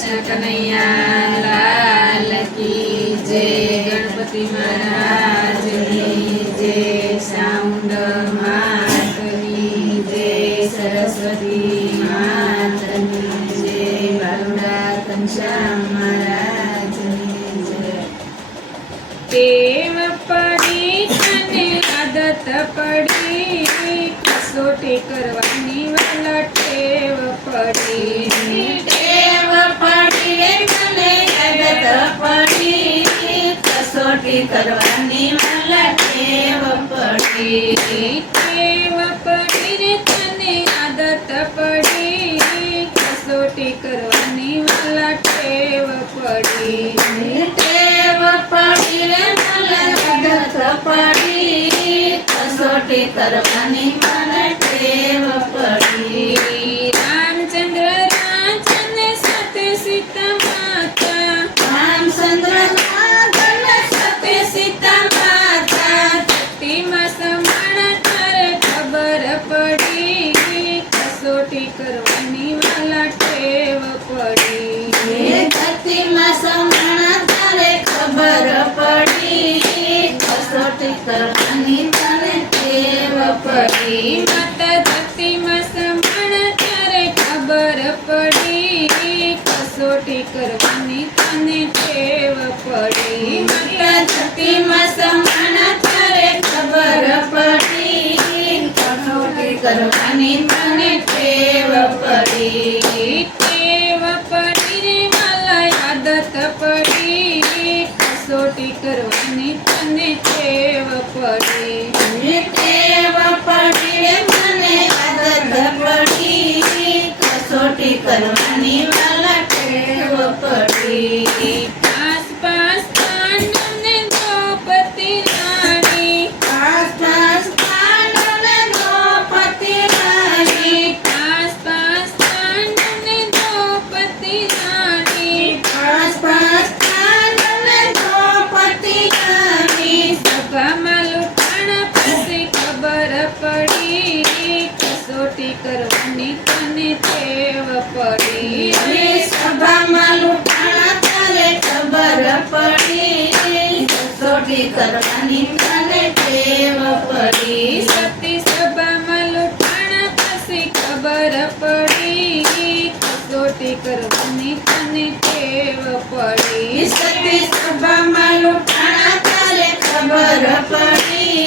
कृष्ण कन्हैया लाल की जय। गणपति महाराज की जय। चामुंड मात की जय। सरस्वती मात की जय। बालुड़ा घनश्याम महाराज की जय। टेव पड़ी तने आदत पड़ी कसोटी करवानी वाला टेव पड़ी। टेव पड़ी रे तने आदत पड़ी कसोटी करवानी वाला टेव पड़ी। टेव पड़ी रे तने आदत पड़ी कसोटी करवानी वाला टेव पड़ी। टेव पड़ी रे मला आदत पड़ी कसोटी करवानी मला टेव पड़ी। रामचंद्र राजन सत्य सीता माता। रामचंद्र राजन सत्य सीता माता। धरतीमा समाना तारे खबर पड़ी कसोटी करवानी वाला टेव पड़ी। धरतीमा समाना तारे खबर पड़ी कसोटी करवानी तने टेव पड़ी। माता धरतीमा समाना तारे खबर पड़ी कसोटी करवानी तने टेव पड़ी। माता धरतीमा समाना तारे खबर पड़ी कसोटी करवानी तने टेव पड़ी। टेव पड़ी रे मला आदत पड़ी कसोटी करवानी तने टेव पड़ी। टेव पड़ी रे मने आदत पड़ी कसोटी करवानी वाला टेव पड़ी। पास पास पांडव ने द्रौपदी रानी। पास पास पांडव ने द्रौपदी रानी। पास पास पांडव ने द्रौपदी रानी। पास पास पांडव ने द्रौपदी रानी। सभाમાં લૂંટાણા પછી ખબર પડી कसोटी કરવાની તને ટેવ પડી। સભામાં લૂંટાણા તારે ખબર પડી कसोटी કરવાની તને ટેવ પડી। સતી સભામાં લૂંટાણા પછી ખબર પડી कसोटी કરવાની તને ટેવ પડી। સતી સભામાં લૂંટાણા તારે ખબર પડી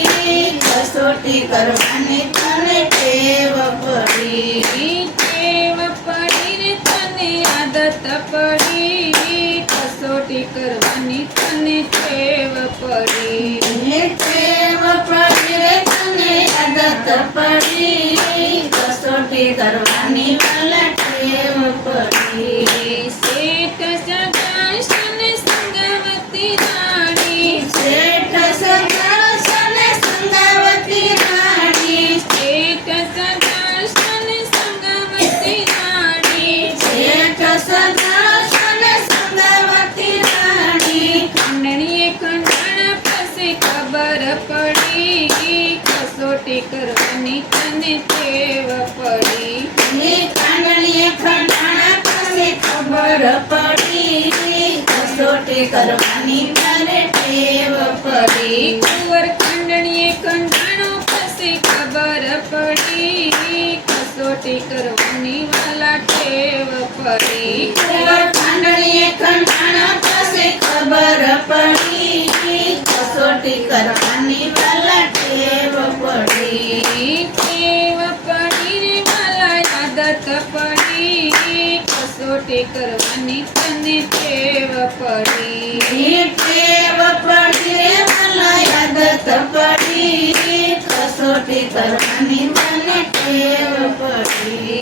कसोटी કરવાની તને ટેવ પડી। ટેવ પડી રે તને આદત પડી कसोटी કરવાની તને ટેવ પડી। ટેવ પડી રે તને આદત પડી कसोटी કરવાની વાલા ટેવ પડી। શેઠ સગાસન સંગાવતી રાણી। શેઠ સગાસન સંગાવતી રાણી। શેઠ સગાસન સંગાવતી રાણી। શેઠ સગાસન સંગાવતી રાણી। ખંડણીએ ખંડાણા પછી ખબર પડી कसोटी કરવાની તને ટેવ પડી। કાંડણીએ ખંડાણા પછી ખબર પડી कसोटी કરવાની તારે ટેવ પડી। કુંવર ખંડણીએ ખંડાણો પછી ખબર પડી कसोटी કરવાની વાલા ટેવ પડી। કાંડણીએ ખંડાણા પછી ખબર પડી कसोटी કરવાની વાલા ટેવ પડી। ટેવ પડી રે વાલા આદત પડી कसोटी કરવાની તને ટેવ પડી। ટેવ પડી રે મને આદત પડી कसोटी કરવાની મને ટેવ પડી।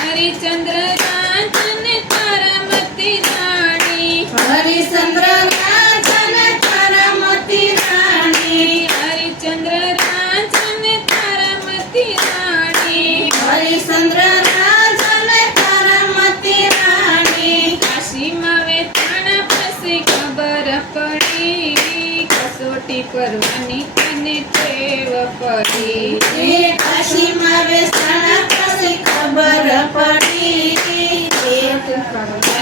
હરિચંદ્ર રાજન તારામતી રાણી। હરિચંદ્ર રાજન તારામતી રાણી। હરિચંદ્ર રાજન તારામતી રાણી। હરિચંદ્ર રાજન તારામતી રાણી। કાશીમાં વેચાણા પછી ખબર પડી कसोटी કરવાની તને ટેવ પડી। કાશીમાં વેચાણા પછી ખબર પડી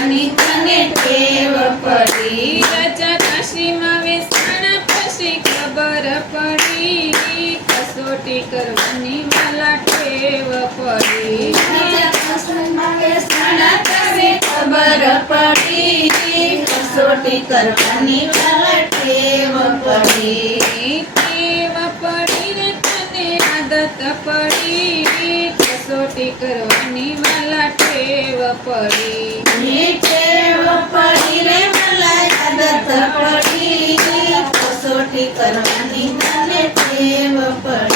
કરવાની તને ટેવ પડી રાજા કાશીમાં વેચાણા પછી ખબર પડી કસોટી કરવાની વાલા ટેવ પડી રાજા કાશીમાં વેચાણા પછી ખબર પડી કસોટી કરવાની વાલા ટેવ પડી ટેવ પડી રે તને આદત પડી કસોટી કરવાની વાલા ટેવ પડી ની ટેવ પડી રે વાલા આદત પડી કસોટી કરવાની તને ટેવ પડી